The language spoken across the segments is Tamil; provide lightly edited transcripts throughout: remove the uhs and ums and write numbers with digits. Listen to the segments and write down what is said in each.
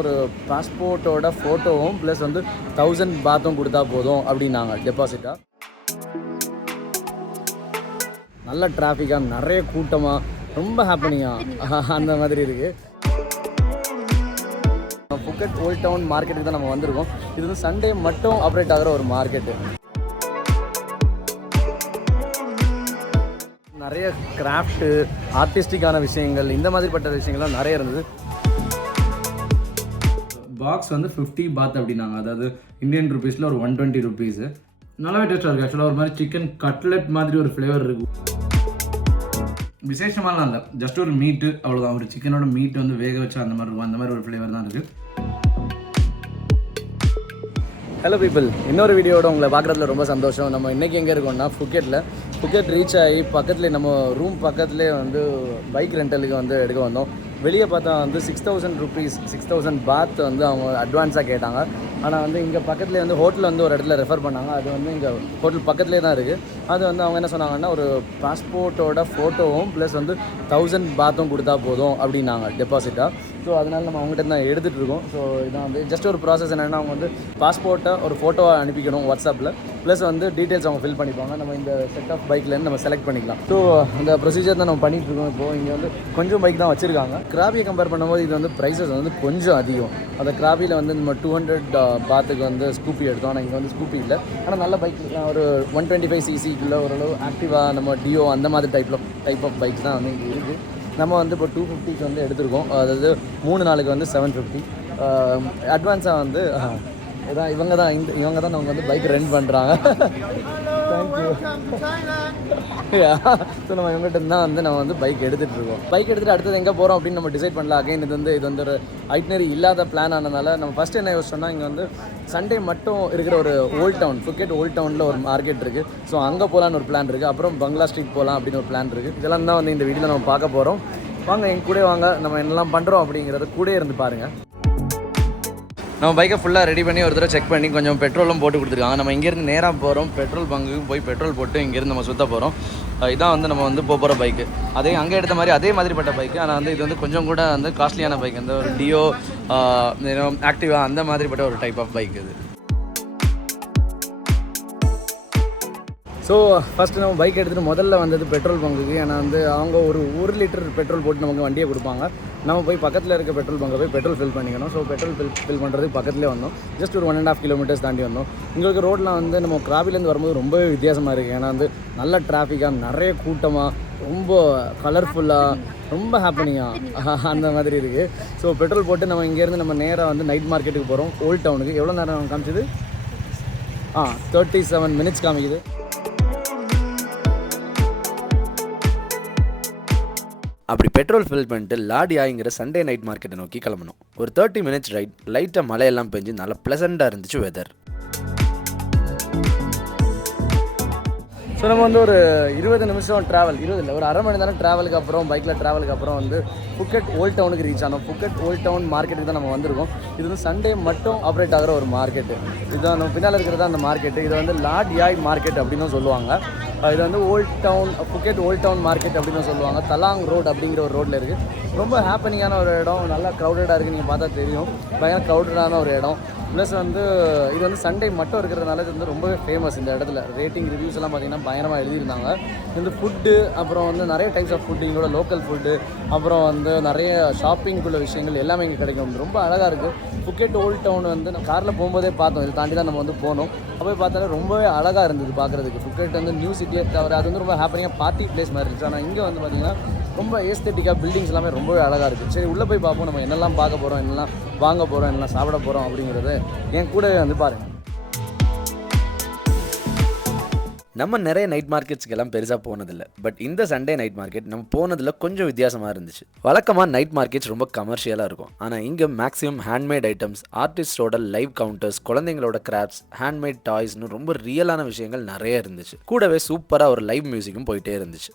ஒரு பாஸ்போர்ட்டோட ஃபோட்டோவும் ப்ளஸ் வந்து 1000 பாத்தும் கொடுத்தா போதும் அப்படின்னாங்க டெபாசிட்டாக. நல்ல டிராஃபிக்காக, நிறைய கூட்டமாக, ரொம்ப ஹாப்பனிங்காக அந்த மாதிரி இருக்குது. புக்கெட் ஓல்ட் டவுன் மார்க்கெட்டுக்கு தான் நம்ம வந்திருக்கோம். இது வந்து சண்டே மட்டும் ஆப்ரேட் ஆகிற ஒரு மார்க்கெட்டு. நிறைய கிராஃப்ட்டு, ஆர்டிஸ்டிக்கான விஷயங்கள், இந்த மாதிரிப்பட்ட விஷயங்கள்லாம் நிறைய இருந்தது. பாக்ஸ் வந்து 50 பாத் அப்படின்னாங்க, அதாவது இந்தியன் ருபீஸில் ஒரு 120 ருபீஸு. நல்லாவே டேஸ்ட்டாக இருக்குது. ஆக்சுவலாக ஒரு மாதிரி சிக்கன் கட்லெட் மாதிரி ஒரு ஃப்ளேவர் இருக்கும். விசேஷமாலாம் இல்லை, ஜஸ்ட் ஒரு மீட்டு அவ்வளோதான். ஒரு சிக்கனோட மீட் வந்து வேக வச்சா அந்த மாதிரி இருக்கும், அந்த மாதிரி ஒரு ஃப்ளேவர் தான் இருக்குது. ஹலோ பீப்புள், இன்னொரு வீடியோட உங்களை பார்க்குறதுல ரொம்ப சந்தோஷம். நம்ம இன்றைக்கி எங்கே இருக்கோம்னா புக்கெட் ரீச் ஆகி பக்கத்துலேயே நம்ம ரூம் பக்கத்துலேயே வந்து பைக் ரெண்டலுக்கு வந்து எடுக்க வந்தோம். வெளியே பார்த்தா வந்து 6000 ருபீஸ், 6000 பாத் வந்து அவங்க அட்வான்ஸாக கேட்டாங்க. ஆனால் வந்து இங்கே பக்கத்துலேயே வந்து ஹோட்டல் வந்து ஒரு இடத்துல ரெஃபர் பண்ணாங்க. அது வந்து இங்கே ஹோட்டல் பக்கத்துலேயே தான் இருக்குது. அது வந்து அவங்க என்ன சொன்னாங்கன்னா ஒரு பாஸ்போர்ட்டோட ஃபோட்டோவும் ப்ளஸ் வந்து 1000 பாத்தும் கொடுத்தா போதும் அப்படின்னாங்க டெபாசிட்டாக. ஸோ அதனால் நம்ம அவங்ககிட்ட தான் எடுத்துகிட்டு இருக்கோம். ஸோ இதான் வந்து ஜஸ்ட் ஒரு ப்ராசஸ் என்னென்னா, அவங்க வந்து பாஸ்போர்ட்டை ஒரு ஃபோட்டோவை அனுப்பிக்கணும் வாட்ஸ்அப்பில், ப்ளஸ் வந்து டீட்டெயில்ஸ் அவங்க ஃபில் பண்ணிப்பாங்க. நம்ம இந்த செட் ஆஃப் பைக்லேருந்து நம்ம செலக்ட் பண்ணிக்கலாம். ஸோ அந்த ப்ரொசீஜர் தான் நம்ம பண்ணிகிட்டு இருக்கோம். இப்போது இங்கே வந்து கொஞ்சம் பைக் தான் வச்சுருக்காங்க. கிராபியை கம்பேர் பண்ணும்போது இது வந்து ப்ரைஸஸ் வந்து கொஞ்சம் அதிகம். அந்த கிராபியில் வந்து நம்ம 200 பாத்துக்கு வந்து ஸ்கூப்பி எடுத்தோம். ஆனால் இங்கே வந்து ஸ்கூப்பி இல்லை. ஆனால் நல்ல பைக், ஒரு 125 சிசிக்குள்ளே ஓரளவு ஆக்டிவாக நம்ம டியோ அந்த மாதிரி டைப் ஆஃப் பைக்ஸ் தான் வந்து இங்கே இருக்குது. நம்ம வந்து இப்போ 250க்கு வந்து எடுத்திருக்கோம். அதாவது 3 நாளுக்கு வந்து 750. அட்வான்ஸாக வந்து இவங்க தான் அவங்க வந்து பைக் ரெண்ட் பண்ணுறாங்க. தேங்க்யூ. ஸோ நம்ம இவங்ககிட்ட தான் வந்து நம்ம வந்து பைக் எடுத்துகிட்டு இருக்கோம். பைக் எடுத்துகிட்டு அடுத்தது எங்கே போகிறோம் அப்படின்னு நம்ம டிசைட் பண்ணல. அகைன் இது வந்து ஒரு ஐட்னரி இல்லாத பிளான் ஆனதுனால நம்ம ஃபஸ்ட்டு என்ன யோசிச்சோம்னா, இங்கே வந்து சண்டே மட்டும் இருக்கிற ஒரு ஓல்ட் டவுன், புக்கெட் ஓல்ட் டவுனில் ஒரு மார்க்கெட் இருக்குது. ஸோ அங்கே போகலான்னு ஒரு பிளான் இருக்குது. அப்புறம் பங்களா ஸ்ட்ரீட் போகலாம் அப்படின்னு ஒரு பிளான் இருக்குது. இதெல்லாம் தான் வந்து இந்த வீடியோவில் நம்ம பார்க்க போகிறோம். வாங்க என் கூட வாங்க, நம்ம என்னெல்லாம் பண்ணுறோம் அப்படிங்கிறத கூட இருந்து பாருங்கள். நம்ம பைக்கை ஃபுல்லாக ரெடி பண்ணி ஒரு தடவை செக் பண்ணி கொஞ்சம் பெட்ரோலும் போட்டு கொடுத்துருக்காங்க. நம்ம இங்கேருந்து நேராக போகிறோம், பெட்ரோல் பங்குக்கு போய் பெட்ரோல் போட்டு இங்கேருந்து நம்ம சுற்ற போகிறோம். இதான் வந்து நம்ம வந்து போகிற பைக்கு. அங்கே எடுத்த மாதிரி அதே மாதிரிப்பட்ட பைக்கு. ஆனால் வந்து இது வந்து கொஞ்சம் கூட வந்து காஸ்ட்லியான பைக். அந்த ஒரு டியோ, ஆக்டிவா அந்த மாதிரிப்பட்ட ஒரு டைப் ஆஃப் பைக் இது. ஸோ ஃபஸ்ட்டு நம்ம பைக் எடுத்துகிட்டு முதல்ல வந்தது பெட்ரோல் பங்குக்கு. ஏன்னா வந்து அவங்க ஒரு 1 லிட்டர் பெட்ரோல் போட்டு நமக்கு வண்டியை கொடுப்பாங்க. நம்ம போய் பக்கத்தில் இருக்க பெட்ரோல் பங்கை போய் பெட்ரோல் ஃபில் பண்ணிக்கணும். ஸோ பெட்ரோல் ஃபில் பண்ணுறதுக்கு பக்கத்துலேயே வந்தோம். ஜஸ்ட் ஒரு 1.5 கிலோமீட்டர்ஸ் தாண்டி வந்தோம். உங்களுக்கு ரோடெலாம் வந்து நம்ம கிராபிலேருந்து வரும்போது ரொம்பவே வித்தியாசமாக இருக்குது. ஏன்னா வந்து நல்ல டிராஃபிக்காக, நிறைய கூட்டமாக, ரொம்ப கலர்ஃபுல்லாக, ரொம்ப ஹாப்பனிங்காக அந்த மாதிரி இருக்குது. ஸோ பெட்ரோல் போட்டு நம்ம இங்கேருந்து நம்ம நேராக வந்து நைட் மார்க்கெட்டுக்கு போகிறோம், ஓல்ட் டவுனுக்கு. எவ்வளோ நேரம் காமிச்சிது? 37 மினிட்ஸ் காமிக்குது. அப்படி பெட்ரோல் ஃபில் பண்ணிட்டு லாடியாங்கிற சண்டே நைட் மார்க்கெட்டை நோக்கி கிளம்பணும். ஒரு 30 மினிட்ஸ் ரைட். லைட்டாக மழையெல்லாம் பெஞ்சு நல்லா ப்ளசண்ட்டாக இருந்துச்சு வெதர். ஸோ நம்ம வந்து ஒரு 20 நிமிஷம் ட்ராவல், 20 இல்லை, ஒரு அரை மணி நேரம் ட்ராவலுக்கு அப்புறம், பைக்கில் ட்ராவலுக்கு அப்புறம் வந்து புக்கெட் ஓல்ட் டவுனுக்கு ரீச் ஆனோம். புக்கெட் ஓல்ட் டவுன் மார்க்கெட்டுக்கு தான் நம்ம வந்திருக்கோம். இது வந்து சண்டே மட்டும் ஆப்ரேட் ஆகிற ஒரு மார்க்கெட்டு. இதுதான் நம்ம பின்னால் இருக்கிறது தான் அந்த மார்க்கெட்டு. இது வந்து லாடியாய் மார்க்கெட் அப்படின்னு சொல்லுவாங்க. இது வந்து volt down, புக்கெட் volt down market அப்படின்னு சொல்லுவாங்க. தலாங் ரோடு அப்படிங்கிற ஒரு ரோட்டில் இருக்குது. ரொம்ப ஹாப்பனிங்கான ஒரு இடம், நல்லா க்ரௌடடாக இருக்குது. நீங்கள் பார்த்தா தெரியும், பயங்கர க்ரௌடடான ஒரு இடம். ப்ளஸ் வந்து இது வந்து சண்டே மட்டும் இருக்கிறதுனால இது வந்து ரொம்பவே ஃபேமஸ். இந்த இடத்துல ரேட்டிங் ரிவ்யூஸ் எல்லாம் பார்த்தீங்கன்னா பயங்கரமாக எழுதியிருந்தாங்க. இந்த ஃபுட்டு, அப்புறம் வந்து நிறைய டைப்ஸ் ஆஃப் ஃபுட்டு, இங்கோட லோக்கல் ஃபுட்டு, அப்புறம் வந்து நிறைய ஷாப்பிங்குள்ள விஷயங்கள் எல்லாமே இங்கே கிடைக்கும். ரொம்ப அழகாக இருக்குது. புக்கெட் ஓல்ட் டவுன் வந்து நம்ம காரில் போகும்போதே பார்த்தோம். இதை தாண்டி தான் நம்ம வந்து போனோம். அப்போ பார்த்தாலே ரொம்பவே அழகாக இருந்தது பார்க்குறதுக்கு. புக்கெட் வந்து நியூ சிட்டியை தவிர அது வந்து ரொம்ப ஹாப்பனியாக பார்ட்டி பிளேஸ் மாதிரி இருந்துச்சு. ஆனால் இங்கே வந்து பார்த்திங்கன்னா ரொம்ப ஏஸ்தெட்டிக்காக பில்டிங்ஸ் எல்லாமே ரொம்பவே அழகாக இருக்குது. சரி, உள்ளே போய் பார்ப்போம் நம்ம என்னெல்லாம் பார்க்க போகிறோம், என்னெல்லாம் வாங்க போகிறோம், என்னெல்லாம் சாப்பிட போகிறோம் அப்படிங்கிறது என் கூடவே வந்து பாருங்கள். நம்ம நிறைய நைட் மார்க்கெட்ஸ்க்கெல்லாம் பெருசாக போனதில்லை. பட் இந்த சண்டே நைட் மார்க்கெட் நம்ம போனதில் கொஞ்சம் வித்தியாசமாக இருந்துச்சு. வழக்கமாக நைட் மார்க்கெட்ஸ் ரொம்ப கமர்ஷியலாக இருக்கும். ஆனால் இங்கே மேக்ஸிமம் ஹேண்ட்மேட் ஐட்டம்ஸ், ஆர்டிஸ்டோட லைவ் கவுண்டர்ஸ், குழந்தைங்களோட கிராஃப்ட்ஸ், ஹேண்ட்மேட் டாய்ஸ்னு ரொம்ப ரியலான விஷயங்கள் நிறைய இருந்துச்சு. கூடவே சூப்பராக ஒரு லைவ் மியூசிக்கும் போயிட்டே இருந்துச்சு.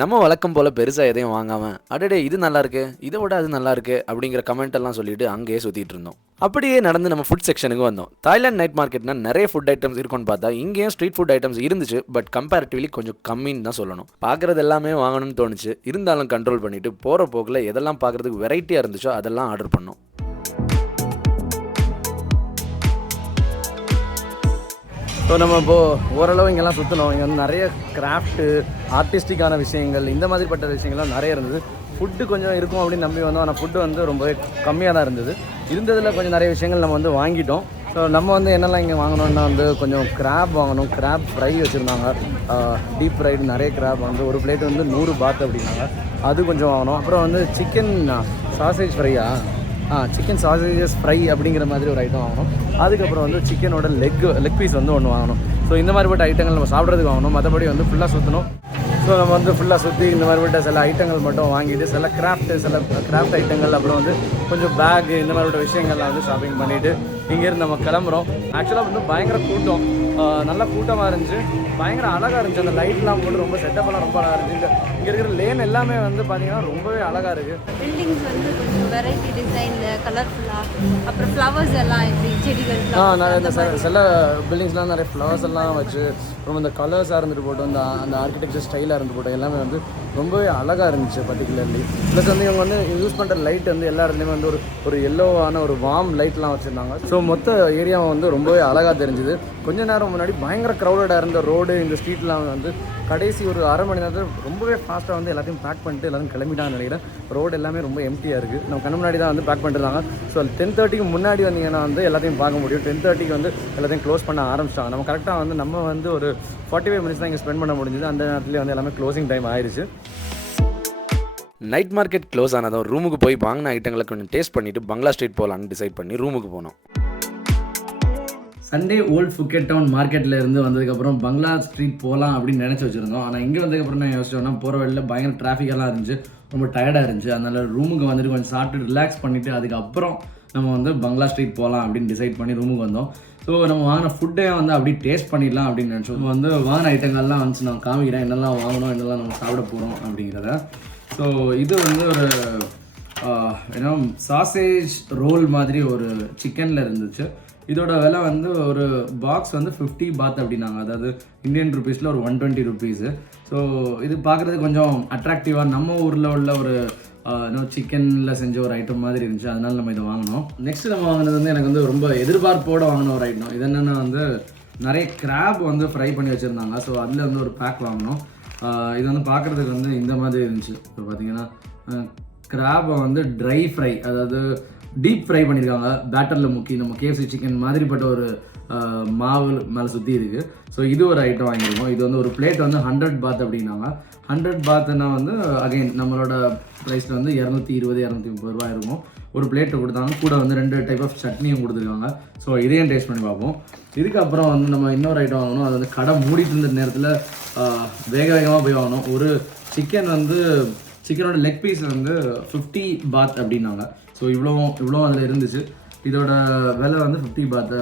நம்ம வழக்கம் போல் பெருசாக எதையும் வாங்காமல் அடடே இது நல்லாயிருக்கு, இதை விட அது நல்லாயிருக்கு அப்படிங்கிற கமெண்ட் எல்லாம் சொல்லிட்டு அங்கேயே சுற்றிட்டு இருந்தோம். அப்படியே நடந்து நம்ம ஃபுட் செக்ஷனுக்கு வந்தோம். தாய்லாந்து நைட் மார்க்கெட்னா நிறைய ஃபுட் ஐட்டம்ஸ் இருக்குன்னு பார்த்தா இங்கேயும் ஸ்ட்ரீட் ஃபுட் ஐட்டம்ஸ் இருந்துச்சு. பட் கம்பேரிட்டிவ்லி கொஞ்சம் கம்மின்னு தான் சொல்லணும். பார்க்குறது எல்லாமே வாங்கணும்னு தோணுச்சு. இருந்தாலும் கண்ட்ரோல் பண்ணிவிட்டு போகிற போக்கில் எதெல்லாம் பார்க்குறதுக்கு வெரைட்டியாக இருந்துச்சோ அதெல்லாம் ஆர்டர் பண்ணோம். ஸோ நம்ம இப்போது ஓரளவு இங்கெல்லாம் சுற்றணும். இங்கே வந்து நிறைய கிராஃப்ட்டு, ஆர்டிஸ்டிக்கான விஷயங்கள், இந்த மாதிரிப்பட்ட விஷயங்கள்லாம் நிறைய இருந்தது. ஃபுட்டு கொஞ்சம் இருக்கும் அப்படின்னு நம்பி வந்தோம். ஆனால் ஃபுட்டு வந்து ரொம்பவே கம்மியாக தான் இருந்தது. இருந்ததில் கொஞ்சம் நிறைய விஷயங்கள் நம்ம வந்து வாங்கிட்டோம். ஸோ நம்ம வந்து என்னெல்லாம் இங்கே வாங்கணும்னா வந்து கொஞ்சம் கிராப் வாங்கணும். கிராப் ஃப்ரை வச்சுருந்தாங்க, டீப் ஃப்ரைடு நிறைய கிராப் வந்து ஒரு பிளேட் வந்து 100 பாத் அப்படின்னாங்க. அது கொஞ்சம் வாங்கணும். அப்புறம் வந்து சிக்கன் சாசேஜ் ஃப்ரையா சிக்கன் சாசேஜஸ் ஃப்ரை அப்படிங்கிற மாதிரி ஒரு ஐட்டம் வாங்கணும். அதுக்கப்புறம் வந்து சிக்கனோட லெக் பீஸ் வந்து ஒன்று வாங்கணும். ஸோ இந்த மாதிரிப்பட்ட ஐட்டங்கள் நம்ம சாப்பிட்றதுக்கு வாங்கணும். மற்றபடி வந்து ஃபுல்லாக சுற்றணும். ஸோ நம்ம வந்து ஃபுல்லாக சுற்றி இந்த மாதிரிப்பட்ட சில ஐட்டங்கள் மட்டும் வாங்கிட்டு சில கிராஃப்ட் ஐட்டங்கள், அப்புறம் வந்து கொஞ்சம் பேகு, இந்த மாதிரிப்பட்ட விஷயங்கள்லாம் வந்து ஷாப்பிங் பண்ணிவிட்டு இங்கேருந்து நம்ம கிளம்புறோம். ஆக்சுவலாக வந்து பயங்கர கூட்டம், நல்ல கூட்டமாக இருந்துச்சு. பயங்கர அழகாக இருந்துச்சு. அந்த லைட்லாம் போட்டு ரொம்ப செட்டப்பெல்லாம் ரொம்ப அழகாக இருந்துச்சு. இங்கே இருக்கிற லேன் எல்லாமே வந்து பார்த்தீங்கன்னா ரொம்பவே அழகாக இருக்குது. பில்டிங்ஸ் வந்து கொஞ்சம் வெரைட்டி டிசைனில் கலர்ஃபுல்லாக, அப்புறம் ஃப்ளவர்ஸ் எல்லாம் எப்படி செடிகள் நிறைய இந்த சில பில்டிங்ஸ்லாம் நிறைய ஃப்ளவர்ஸ் எல்லாம் வச்சு ரொம்ப இந்த கலர்ஸாக இருந்துட்டு போட்டு அந்த ஆர்கிடெக்சர் ஸ்டைலாக இருந்து போட்டு எல்லாமே வந்து ரொம்பவே அழகாக இருந்துச்சு. பர்டிகுலர்லி ப்ளஸ் வந்து இவங்க வந்து யூஸ் பண்ணுற லைட் வந்து எல்லா இடத்துலையுமே வந்து ஒரு எல்லோவான ஒரு வார்ம் லைட்லாம் வச்சுருந்தாங்க. ஸோ மொத்த ஏரியாவை வந்து ரொம்பவே அழகாக தெரிஞ்சுது. கொஞ்ச நேரம் முன்னாடி பயங்கர க்ரௌடடாக இருந்த ரோடு, இந்த ஸ்ட்ரீட்லாம் வந்து கடைசி ஒரு அரை மணி நேரத்தில் ரொம்பவே ஃபாஸ்ட்டாக வந்து எல்லாத்தையும் பேக் பண்ணிட்டு எல்லாரும் கிளம்பிட்டாங்கன்னு நினைக்கிறேன். ரோடு எல்லாமே ரொம்ப எம்டியாக இருக்குது. நம்ம கண்ணு முன்னாடி தான் வந்து பேக் பண்ணிட்டுருந்தாங்க. ஸோ 10:30க்கு முன்னாடி வந்தீங்கன்னா வந்து எல்லாத்தையும் பார்க்க முடியும். 10:30க்கு வந்து எல்லாத்தையும் க்ளோஸ் பண்ண ஆரம்பிச்சிட்டாங்க. நம்ம கரெக்டாக வந்து நம்ம வந்து ஒரு 45 மினிட்ஸ் தான் இங்கே ஸ்பெண்ட் பண்ண முடிஞ்சது. அந்த நேரத்துலேயே வந்து எல்லாமே க்ளோசிங் டைம் ஆயிடுச்சு. நைட் மார்க்கெட் க்ளோஸ் ஆனதும் ரூமுக்கு போய் வாங்கின ஐட்டங்களை கொஞ்சம் டேஸ்ட் பண்ணிவிட்டு பங்களா ஸ்ட்ரீட் போகலான்னு டிசைட் பண்ணி ரூமுக்கு போனோம். சண்டே ஓல்ட் ஃபுக்கெட் டவுன் மார்க்கெட்டில் இருந்து வந்ததுக்கப்புறம் பங்களா ஸ்ட்ரீட் போகலாம் அப்படின்னு நினச்சி வச்சுருந்தோம். ஆனால் இங்கே வந்ததுக்கப்புறம் நான் யோசிச்சோன்னா போகிற வழியில் பயங்கர டிராஃபிக்கெல்லாம் இருந்துச்சு, ரொம்ப டயர்டாக இருந்துச்சு. அதனால் ரூமுக்கு வந்துட்டு கொஞ்சம் சாப்பிட்டு ரிலாக்ஸ் பண்ணிவிட்டு அதுக்கப்புறம் நம்ம வந்து பங்களா ஸ்ட்ரீட் போகலாம் அப்படின்னு டிசைட் பண்ணி ரூமுக்கு வந்தோம். ஸோ நம்ம வாங்கின ஃபுட்டே வந்து அப்படி டேஸ்ட் பண்ணிடலாம் அப்படின்னு நினச்சோம். நம்ம வந்து வாங்கின ஐட்டங்கள்லாம் வந்து நான் காமிக்கிறேன், என்னெல்லாம் வாங்கணும், என்னெல்லாம் நம்ம சாப்பிட போகிறோம் அப்படிங்கிறத. ஸோ இது வந்து ஒரு ஏன்னா சாசேஜ் ரோல் மாதிரி ஒரு சிக்கனில் இருந்துச்சு. இதோட விலை வந்து ஒரு பாக்ஸ் வந்து 50 பாத் அப்படின்னாங்க, அதாவது இந்தியன் ருபீஸில் ஒரு 120 ருபீஸு. ஸோ இது பார்க்குறது கொஞ்சம் அட்ராக்டிவாக நம்ம ஊரில் உள்ள ஒரு சிக்கனில் செஞ்ச ஒரு ஐட்டம் மாதிரி இருந்துச்சு. அதனால நம்ம இதை வாங்கினோம். நெக்ஸ்ட் நம்ம வாங்கினது வந்து எனக்கு வந்து ரொம்ப எதிர்பார்ப்போடு வாங்கின ஒரு ஐட்டம். இது என்னென்னா வந்து நிறைய கிராப் வந்து ஃப்ரை பண்ணி வச்சுருந்தாங்க. ஸோ அதில் வந்து ஒரு பேக் வாங்கினோம். இது வந்து பார்க்குறதுக்கு வந்து இந்த மாதிரி இருந்துச்சு. இப்போ பார்த்தீங்கன்னா கிராபை வந்து ட்ரை ஃப்ரை, அதாவது டீப் ஃப்ரை பண்ணியிருக்காங்க பேட்டரில் முக்கி, நம்ம KFC சிக்கன் மாதிரிப்பட்ட ஒரு மாவு மேலே சுற்றி இருக்குது. ஸோ இது ஒரு ஐட்டம் வாங்கியிருக்கோம். இது வந்து ஒரு பிளேட் வந்து 100 பாத் அப்படின்னாங்க. 100 பாத்துன்னா வந்து அகைன் நம்மளோட ப்ரைஸில் வந்து 220-230 ரூபா இருக்கும். ஒரு பிளேட்டு கொடுத்தாங்க. கூட வந்து 2 டைப் ஆஃப் சட்னியும் கொடுத்துருக்காங்க. ஸோ இதையும் டேஸ்ட் பண்ணி பார்ப்போம். இதுக்கப்புறம் வந்து நம்ம இன்னொரு ஐட்டம் வாங்கணும். அது வந்து கடை மூடிட்டு இருந்த நேரத்தில் வேகமாக போய் வாங்கணும். ஒரு சிக்கனோட லெக் பீஸ் வந்து 50 பாத் அப்படின்னாங்க. ஸோ இவ்வளோ அதில் இருந்துச்சு. இதோட விலை வந்து 50 பாத்,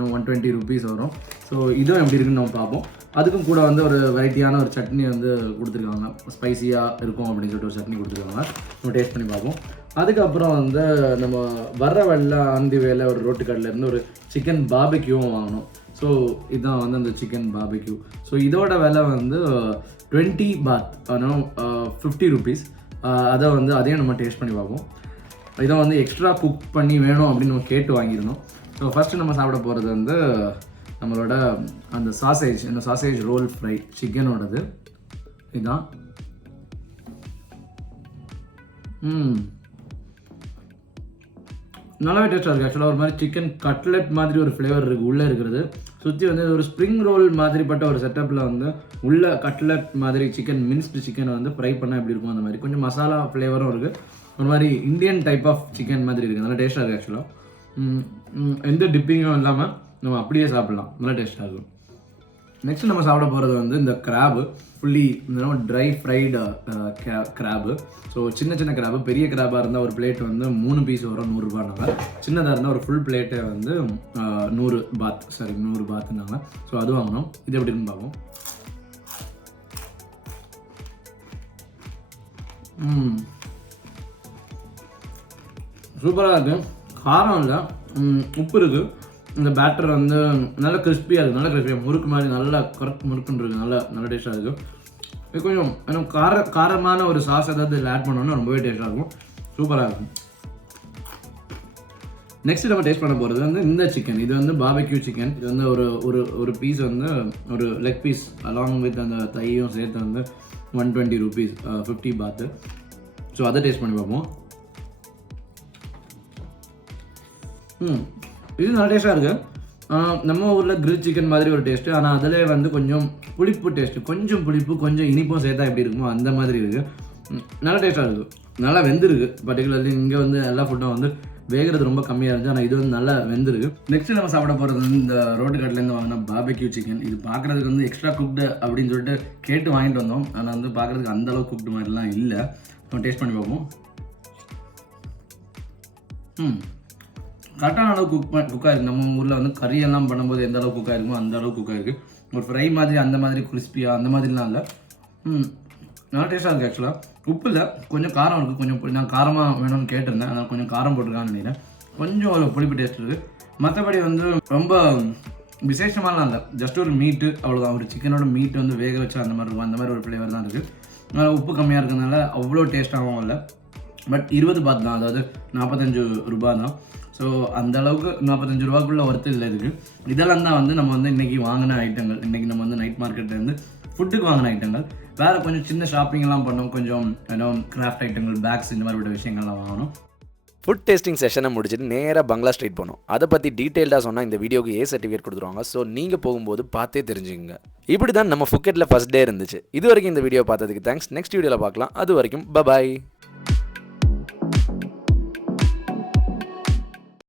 120 ருபீஸ் வரும். ஸோ இதுவும் எப்படி இருக்குன்னு நம்ம பார்ப்போம். அதுக்கும் கூட வந்து ஒரு வெரைட்டியான ஒரு சட்னி வந்து கொடுத்துருக்காங்க, ஸ்பைசியாக இருக்கும் அப்படின்னு சொல்லிட்டு ஒரு சட்னி கொடுத்துருக்காங்க. நம்ம டேஸ்ட் பண்ணி பார்ப்போம். அதுக்கப்புறம் வந்து நம்ம வர்ற வழியில் ஆந்தி வேலை ஒரு ரோட்டு கடையிலேருந்து ஒரு சிக்கன் பார்பிக்யூவும் வாங்கணும். ஸோ இதுதான் வந்து அந்த சிக்கன் பார்பிக்யூ. ஸோ இதோட விலை வந்து 20 பாத், 50 ருபீஸ். அதை வந்து அதையும் நம்ம டேஸ்ட் பண்ணி பார்ப்போம். இதை வந்து எக்ஸ்ட்ரா குக் பண்ணி வேணும் அப்படின்னு நம்ம கேட்டு வாங்கியிருந்தோம். ஸோ ஃபஸ்ட்டு நம்ம சாப்பிட போகிறது வந்து நம்மளோட அந்த சாசேஜ் ரோல் ஃப்ரை சிக்கனோடது. இதுதான் நல்லாவே டேஸ்ட்டாக இருக்குது. ஆக்சுவலாக ஒரு மாதிரி சிக்கன் கட்லெட் மாதிரி ஒரு ஃப்ளேவர் இருக்குது உள்ளே இருக்கிறது. சுற்றி வந்து ஒரு ஸ்ப்ரிங் ரோல் மாதிரிப்பட்ட ஒரு செட்டப்பில் வந்து உள்ள கட்லெட் மாதிரி மின்ஸ்டு சிக்கனை வந்து ஃப்ரை பண்ணால் எப்படி இருக்கும் அந்த மாதிரி கொஞ்சம் மசாலா ஃப்ளேவரும் இருக்குது. ஒரு மாதிரி இந்தியன் டைப் ஆஃப் சிக்கன் மாதிரி இருக்குது. நல்லா டேஸ்ட்டாக இருக்குது. ஆக்சுவலாக எந்த டிப்பிங்கும் இல்லாமல் நம்ம அப்படியே சாப்பிட்லாம். நல்லா டேஸ்ட்டாக இருக்கும். நெக்ஸ்ட் நம்ம சாப்பிட போகிறது வந்து இந்த crab, fully try fried crab. So சின்ன கிராபு. பெரிய கிராபாக இருந்தால் ஒரு பிளேட் வந்து 3 பீஸ் வரும், 100 ரூபாய்னாங்க. சின்னதாக இருந்தால் ஒரு ஃபுல் பிளேட்டை வந்து 100 பாத்துனாங்க. ஸோ அது வாங்கினோம். இது எப்படி இருக்குன்னு பார்ப்போம். சூப்பராக இருக்குது. காரம் இல்லை, உப்பு இருக்குது. இந்த பேட்டர் வந்து நல்லா கிறிஸ்பியாக இருக்குது, நல்லா கிறிஸ்பியாக முறுக்கு மாதிரி நல்லா கரெக்ட் முறுக்குன்னு இருக்குது. நல்ல டேஸ்ட்டாக இருக்குது. இது கொஞ்சம் எனக்கு காரமான ஒரு சாஸ் ஏதாவது இதில் ஆட் பண்ணோன்னா ரொம்பவே டேஸ்ட்டாக இருக்கும். சூப்பராக இருக்கும். நெக்ஸ்ட் நம்ம டேஸ்ட் பண்ண போகிறது வந்து இந்த சிக்கன். இது வந்து பார்பெக்யூ சிக்கன். இது வந்து ஒரு பீஸ் வந்து ஒரு லெக் பீஸ் அலாங் வித் அந்த தையும் சேர்த்து வந்து 120 rupees, 50 baht. ஸோ அதை டேஸ்ட் பண்ணி பார்ப்போம். இது நல்ல டேஸ்ட்டாக இருக்குது. நம்ம ஊரில் கிரில் சிக்கன் மாதிரி ஒரு டேஸ்ட்டு, ஆனால் அதிலே வந்து கொஞ்சம் புளிப்பு டேஸ்ட்டு, கொஞ்சம் புளிப்பு கொஞ்சம் இனிப்பும் சேர்த்தா எப்படி இருக்குமோ அந்த மாதிரி இருக்குது. நல்ல டேஸ்ட்டாக இருக்குது, நல்லா வெந்திருக்கு. பர்டிகுலர்லி இங்கே வந்து எல்லா ஃபுட்டும் வந்து வேகிறது ரொம்ப கம்மியாக இருந்துச்சு, ஆனால் இது வந்து நல்லா வெந்திருக்கு. நெக்ஸ்ட் நம்ம சாப்பிட போகிறது வந்து இந்த ரோட்டு கடையிலேருந்து வாங்கின பார்பெக்யூ சிக்கன். இது பார்க்குறதுக்கு வந்து எக்ஸ்ட்ரா குக்டு அப்படின்னு சொல்லிட்டு கேட்டு வாங்கிட்டு வந்தோம், ஆனால் வந்து பார்க்குறதுக்கு அந்தளவுக்கு குக்டு மாதிரிலாம் இல்லை. நம்ம டேஸ்ட் பண்ணி பார்ப்போம். கரெக்டான அளவு குக்காக இருக்குது. நம்ம ஊரில் வந்து கறியெல்லாம் பண்ணும்போது எந்த அளவுக்கு குக்காக இருக்குமோ அந்த அளவுக்கு குக்காக இருக்குது. ஒரு ஃப்ரை மாதிரி அந்த மாதிரி கிறிஸ்பியாக அந்த மாதிரிலாம் இல்லை. நல்லா டேஸ்ட்டாக இருக்குது. ஆக்சுவலாக உப்பு இல்லை, கொஞ்சம் காரம் இருக்குது. கொஞ்சம் நான் காரமாக வேணும்னு கேட்டிருந்தேன், அதனால் கொஞ்சம் காரம் போட்டிருக்கான்னு நினைக்கிறேன். கொஞ்சம் ஒரு புளிப்பு டேஸ்ட் இருக்குது. மற்றபடி வந்து ரொம்ப விசேஷமாலாம் இல்லை, ஜஸ்ட் ஒரு மீட்டு அவ்வளோதான். ஒரு சிக்கனோட மீட்டு வந்து வேக வச்சா அந்த மாதிரி இருக்கும், அந்த மாதிரி ஒரு ஃப்ளேவர் தான் இருக்குது. அதனால் உப்பு கம்மியாக இருக்கிறதுனால அவ்வளோ டேஸ்ட்டாகவும் இல்லை. பட் 20 baht தான், அதாவது 45 ரூபாய் தான். ஸோ அந்த அளவுக்கு 45 ரூபாய்க்குள்ள ஒர்த்து இல்லை இருக்குது. இதெல்லாம் தான் வந்து நம்ம வந்து இன்றைக்கி வாங்கின ஐட்டங்கள். இன்றைக்கி நம்ம வந்து நைட் மார்க்கெட்லேருந்து ஃபுட்டுக்கு வாங்கின ஐட்டங்கள். வேறு கொஞ்சம் சின்ன ஷாப்பிங்லாம் பண்ணோம், கொஞ்சம் கிராஃப்ட் ஐட்டங்கள், பேக்ஸ், இந்த மாதிரி விஷயங்கள்லாம் வாங்கணும். ஃபுட் டேஸ்டிங் செஷனை முடிச்சுட்டு நேராக பங்களா ஸ்ட்ரீட் போனோம். அதை பற்றி டீட்டெயில்டாக சொன்னால் இந்த வீடியோக்கு சர்டிஃபிகேட் கொடுத்துருவாங்க. ஸோ நீங்கள் போகும்போது பார்த்தே தெரிஞ்சுங்க. இப்படி தான் நம்ம ஃபுக்கெட்டில் ஃபஸ்ட் டே இருந்துச்சு. இது வரைக்கும் இந்த வீடியோ பார்த்ததுக்கு தேங்க்ஸ். நெக்ஸ்ட் வீடியோவில் பார்க்கலாம். அது வரைக்கும் பபாய்.